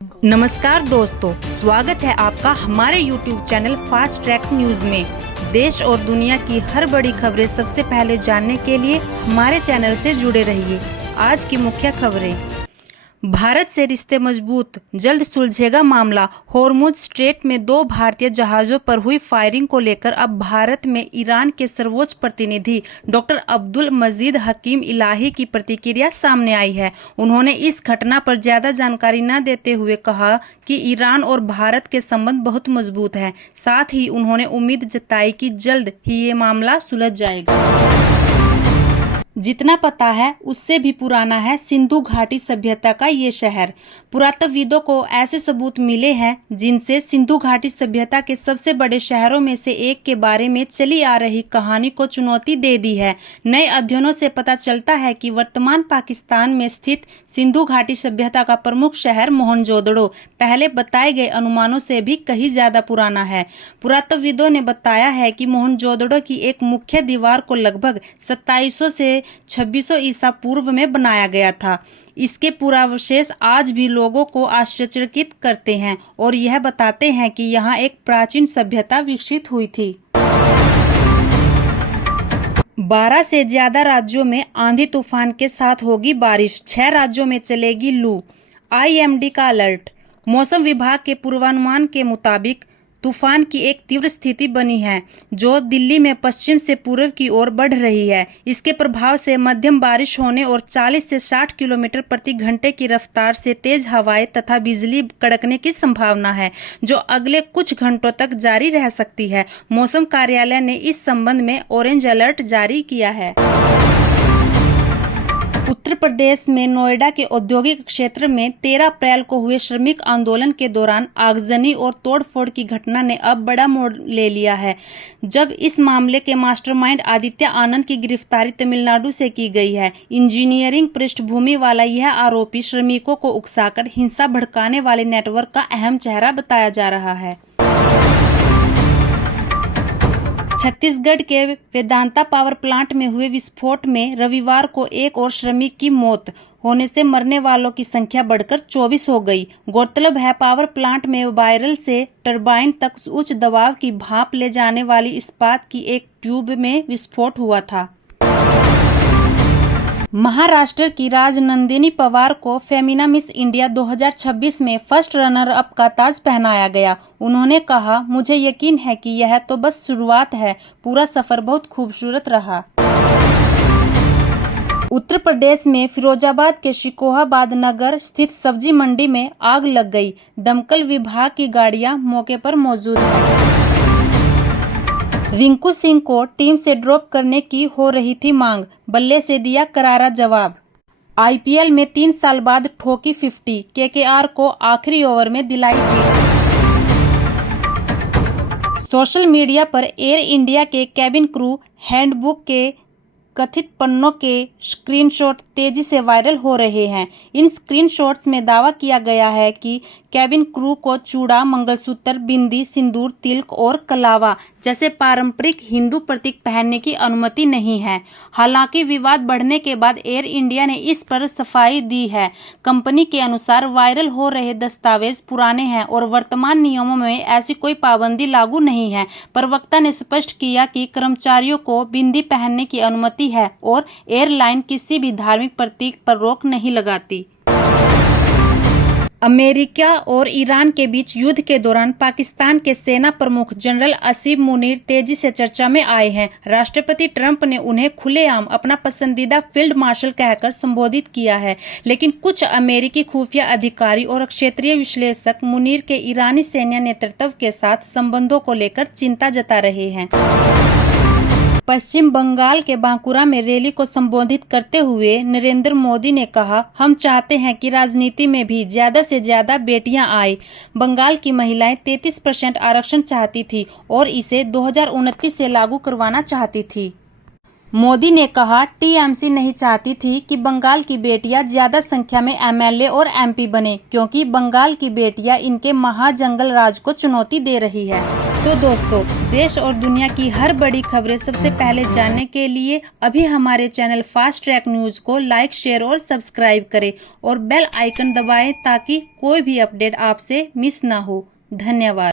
नमस्कार दोस्तों, स्वागत है आपका हमारे YouTube channel fast track news में। देश और दुनिया की हर बड़ी खबरें सबसे पहले जानने के लिए हमारे चैनल से जुड़े रहिए। आज की मुख्य खबरें। भारत से रिश्ते मजबूत, जल्द सुलझेगा मामला। होर्मुज स्ट्रेट में 2 भारतीय जहाजों पर हुई फायरिंग को लेकर अब भारत में ईरान के सर्वोच्च प्रतिनिधि डॉक्टर अब्दुल मजीद हकीम इलाही की प्रतिक्रिया सामने आई है। उन्होंने इस घटना पर ज्यादा जानकारी न देते हुए कहा कि ईरान और भारत के संबंध बहुत मजबूत हैं। साथ ही उन्होंने उम्मीद जताई कि जल्द ही ये मामला सुलझ जाएगा। जितना पता है उससे भी पुराना है सिंधु घाटी सभ्यता का ये शहर। पुरातत्वविदों को ऐसे सबूत मिले हैं जिनसे सिंधु घाटी सभ्यता के सबसे बड़े शहरों में से एक के बारे में चली आ रही कहानी को चुनौती दे दी है। नए अध्ययनों से पता चलता है कि वर्तमान पाकिस्तान में स्थित सिंधु घाटी सभ्यता का प्रमुख शहर मोहनजोदड़ो पहले बताए गए अनुमानों से भी कहीं ज्यादा पुराना है। पुरातत्वविदों ने बताया है कि मोहनजोदड़ो की एक मुख्य दीवार को लगभग 2700 से 2600 ईसा पूर्व में बनाया गया था। इसके पुरावशेष आज भी लोगों को आश्चर्यचकित करते हैं और यह बताते हैं कि यहाँ एक प्राचीन सभ्यता विकसित हुई थी। 12 से ज्यादा राज्यों में आंधी तूफान के साथ होगी बारिश, 6 राज्यों में चलेगी लू। IMD का अलर्ट। मौसम विभाग के पूर्वानुमान के मुताबिक तूफान की एक तीव्र स्थिति बनी है जो दिल्ली में पश्चिम से पूर्व की ओर बढ़ रही है। इसके प्रभाव से मध्यम बारिश होने और 40 से 60 किलोमीटर प्रति घंटे की रफ्तार से तेज हवाएं तथा बिजली कड़कने की संभावना है, जो अगले कुछ घंटों तक जारी रह सकती है। मौसम कार्यालय ने इस संबंध में ऑरेंज अलर्ट जारी किया है। उत्तर प्रदेश में नोएडा के औद्योगिक क्षेत्र में 13 अप्रैल को हुए श्रमिक आंदोलन के दौरान आगजनी और तोड़फोड़ की घटना ने अब बड़ा मोड़ ले लिया है, जब इस मामले के मास्टरमाइंड आदित्य आनंद की गिरफ्तारी तमिलनाडु से की गई है। इंजीनियरिंग पृष्ठभूमि वाला यह आरोपी श्रमिकों को उकसाकर हिंसा भड़काने वाले नेटवर्क का अहम चेहरा बताया जा रहा है। छत्तीसगढ़ के वेदांता पावर प्लांट में हुए विस्फोट में रविवार को एक और श्रमिक की मौत होने से मरने वालों की संख्या बढ़कर 24 हो गई। गौरतलब है, पावर प्लांट में वायरल से टरबाइन तक उच्च दबाव की भाप ले जाने वाली इस्पात की एक ट्यूब में विस्फोट हुआ था। महाराष्ट्र की राजनंदिनी पवार को फेमिना मिस इंडिया 2026 में फर्स्ट रनर अप का ताज पहनाया गया। उन्होंने कहा, मुझे यकीन है कि यह तो बस शुरुआत है, पूरा सफर बहुत खूबसूरत रहा। उत्तर प्रदेश में फिरोजाबाद के शिकोहाबाद नगर स्थित सब्जी मंडी में आग लग गई। दमकल विभाग की गाड़ियां मौके पर मौजूद हैं। रिंकू सिंह को टीम से ड्रॉप करने की हो रही थी मांग, बल्ले से दिया करारा जवाब। IPL में 3 साल बाद ठोकी 50, KKR को आखिरी ओवर में दिलाई जीत। सोशल मीडिया पर एयर इंडिया के कैबिन क्रू हैंडबुक के कथित पन्नों के स्क्रीनशॉट तेजी से वायरल हो रहे हैं। इन स्क्रीनशॉट्स में दावा किया गया है कि कैबिन क्रू को चूड़ा, मंगलसूत्र, बिंदी, सिंदूर, तिलक और कलावा जैसे पारंपरिक हिंदू प्रतीक पहनने की अनुमति नहीं है। हालांकि विवाद बढ़ने के बाद एयर इंडिया ने इस पर सफाई दी है। कंपनी के अनुसार वायरल हो रहे दस्तावेज पुराने हैं और वर्तमान नियमों में ऐसी कोई पाबंदी लागू नहीं है। प्रवक्ता ने स्पष्ट किया कि कर्मचारियों को बिंदी पहनने की अनुमति है और एयरलाइन किसी भी धार्मिक प्रतीक पर रोक नहीं लगाती। अमेरिका और ईरान के बीच युद्ध के दौरान पाकिस्तान के सेना प्रमुख जनरल असीम मुनीर तेजी से चर्चा में आए हैं। राष्ट्रपति ट्रंप ने उन्हें खुलेआम अपना पसंदीदा फील्ड मार्शल कहकर संबोधित किया है, लेकिन कुछ अमेरिकी खुफिया अधिकारी और क्षेत्रीय विश्लेषक मुनीर के ईरानी सैन्य नेतृत्व के साथ संबंधों को लेकर चिंता जता रहे हैं। पश्चिम बंगाल के बांकुरा में रैली को संबोधित करते हुए नरेंद्र मोदी ने कहा, हम चाहते हैं कि राजनीति में भी ज्यादा से ज्यादा बेटियां आए। बंगाल की महिलाएं 33% आरक्षण चाहती थी और इसे 2029 से लागू करवाना चाहती थी। मोदी ने कहा, TMC नहीं चाहती थी कि बंगाल की बेटियां ज्यादा संख्या में MLA और MP बने, क्योंकि बंगाल की बेटियां इनके महाजंगल राज को चुनौती दे रही है। तो दोस्तों, देश और दुनिया की हर बड़ी खबरें सबसे पहले जानने के लिए अभी हमारे चैनल फास्ट ट्रैक न्यूज को लाइक, शेयर और सब्सक्राइब करें और बेल आइकन दबाएं ताकि कोई भी अपडेट आपसे मिस ना हो। धन्यवाद।